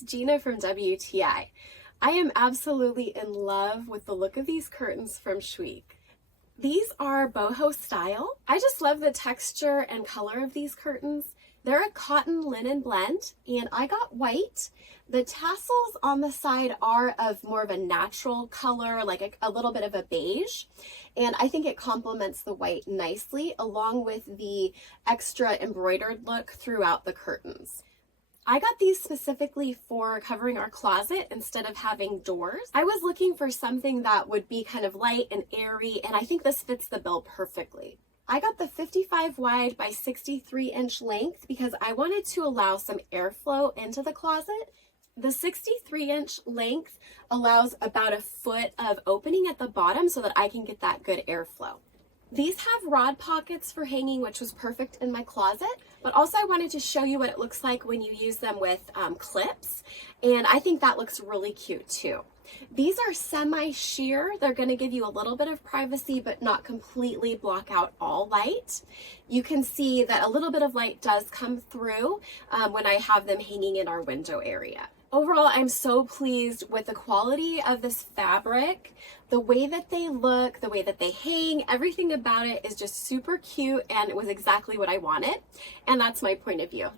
it's Gina from WTI. I am absolutely in love with the look of these curtains from Schweek. These are boho style. I just love the texture and color of these curtains. They're a cotton linen blend, and I got white. The tassels on the side are of more of a natural color, like a little bit of a beige, and I think it complements the white nicely along with the extra embroidered look throughout the curtains. I got these specifically for covering our closet instead of having doors. I was looking for something that would be kind of light and airy, and I think this fits the bill perfectly. I got the 55 wide by 63 inch length because I wanted to allow some airflow into the closet. The 63 inch length allows about a foot of opening at the bottom so that I can get that good airflow. These have rod pockets for hanging, which was perfect in my closet, but also I wanted to show you what it looks like when you use them with clips, and I think that looks really cute too. These are semi-sheer. They're going to give you a little bit of privacy, but not completely block out all light. You can see that a little bit of light does come through when I have them hanging in our window area. Overall, I'm so pleased with the quality of this fabric, the way that they look, the way that they hang, everything about it is just super cute, and it was exactly what I wanted. And that's my point of view.